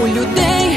у людей.